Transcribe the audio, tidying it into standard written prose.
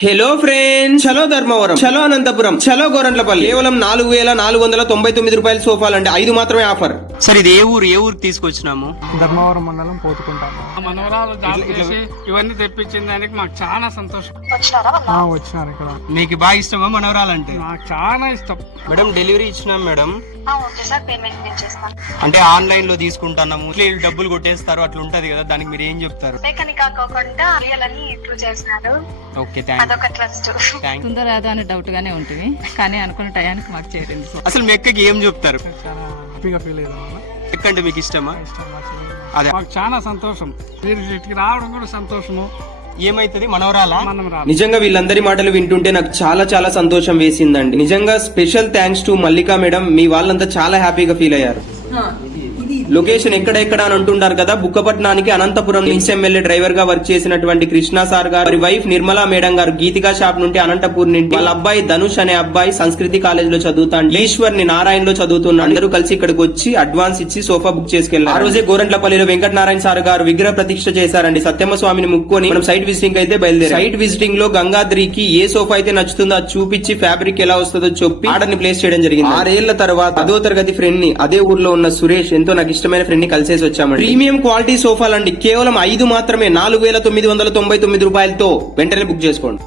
Hello friends, చలో ధర్మవరం, చలో అనంతపురం, చలో గోరంట్లపల్లి. కేవలం 4,499 రూపాయల సోఫాలు అంటే 5 మాత్రమే ఆఫర్. సార్ ఇది ఏ ఊరికి తీసుకొచ్చినాము? ధర్మవరం మండలం పోతుకుంటాము. మనవరాలు జాబ్ చేసి ఇవన్నీ తెప్పించిన దానికి మాకు చాలా సంతోషం. వచ్చినారు ఇక్కడ. మీకు బాగా ఇష్టమా మనవరాలంటే? నాకు చాలా ఇష్టం. మేడం డెలివరీ ఇచ్చినాం మేడం. ఓకే సార్, పేమెంట్ నేను చేస్తాను. అంటే ఆన్లైన్ లో తీసుకుంటున్నాము, వీళ్ళు డబ్బులు కొట్టేస్తారు అట్లా ఉంటది కదా, దానికి మీరు ఏం చెప్తారు? అని కాకుండా రియల్ అని ప్రూవ్ చేస్తున్నారు. ఓకే, థ్యాంక్ అదొక ట్రస్ట్. ఉందో రాదో అని డౌట్ గానే ఉంటుంది, కానీ అనుకున్న టయానికి మాకు చేరింది. అసలు మీ అక్కకి ఏం చెప్తారు? చాలా హ్యాపీగా ఫీల్ అయ్యాం. ఎక్కంటే మీకు ఇష్టమా? అదే మాకు చాలా సంతోషం. మీరు ఇటుకి రావడం కూడా సంతోషము. ఏమైతుంది మనవరాలా? మనం రా నిజంగా వీళ్ళందరి మాటలు వింటుంటే నాకు చాలా చాలా సంతోషం వేసిందండి. నిజంగా special thanks to Mallika madam. మీ వాళ్ళంతా చాలా హ్యాపీగా ఫీల్ అయ్యారు. లొకేషన్ ఎక్కడ అని అంటుంటారు కదా, బుక్కపట్నానికి అనంతపురం నుంచి ఎమ్మెల్యే డ్రైవర్ గా వర్క్ చేసినటువంటి కృష్ణ సార్ గారు, వారి వైఫ్ నిర్మలా మేడం గారు గీతికా షాప్ నుండి అనంతపూర్ నుండి, వాళ్ళ అబ్బాయి ధనుష్ అనే అబ్బాయి సంస్కృతి కాలేజ్ లో చదువుతాడు, ఈశ్వర్ ని నారాయణ లో చదువుతున్నాడు. అందరూ కలిసి ఇక్కడికి వచ్చి అడ్వాన్స్ ఇచ్చి సోఫా బుక్ చేసుకెళ్లారు. ఆ రోజే గోరంట్లపల్లిలో వెంకటనారాయణ సార్ గారు విగ్రహ ప్రతిష్ఠ చేశారండి. సత్యమ్మ స్వామిని ముక్కొని మనం సైట్ విజిటింగ్ అయితే బయలుదేరాం. సైట్ విజిటింగ్ లో గంగాద్రికి ఏ సోఫా అయితే నచ్చుతుందో అది చూపించి ఫ్యాబ్రిక్ ఎలా వస్తుందో చెప్పి ఆర్డర్ ని ప్లేస్ చేయడం జరిగింది. 6 ఏళ్ల తర్వాత 10వ తరగతి ఫ్రెండ్ ని, అదే ఊర్లో ఉన్న సురేష్, ఎంతో నాకు ఇష్టమైన ఫ్రెండ్ ని కలిసేసి వచ్చామండి. ప్రీమియం క్వాలిటీ సోఫాలండి, కేవలం 5 మాత్రమే, 4,999 రూపాయలతో వెంటనే బుక్ చేసుకోండి.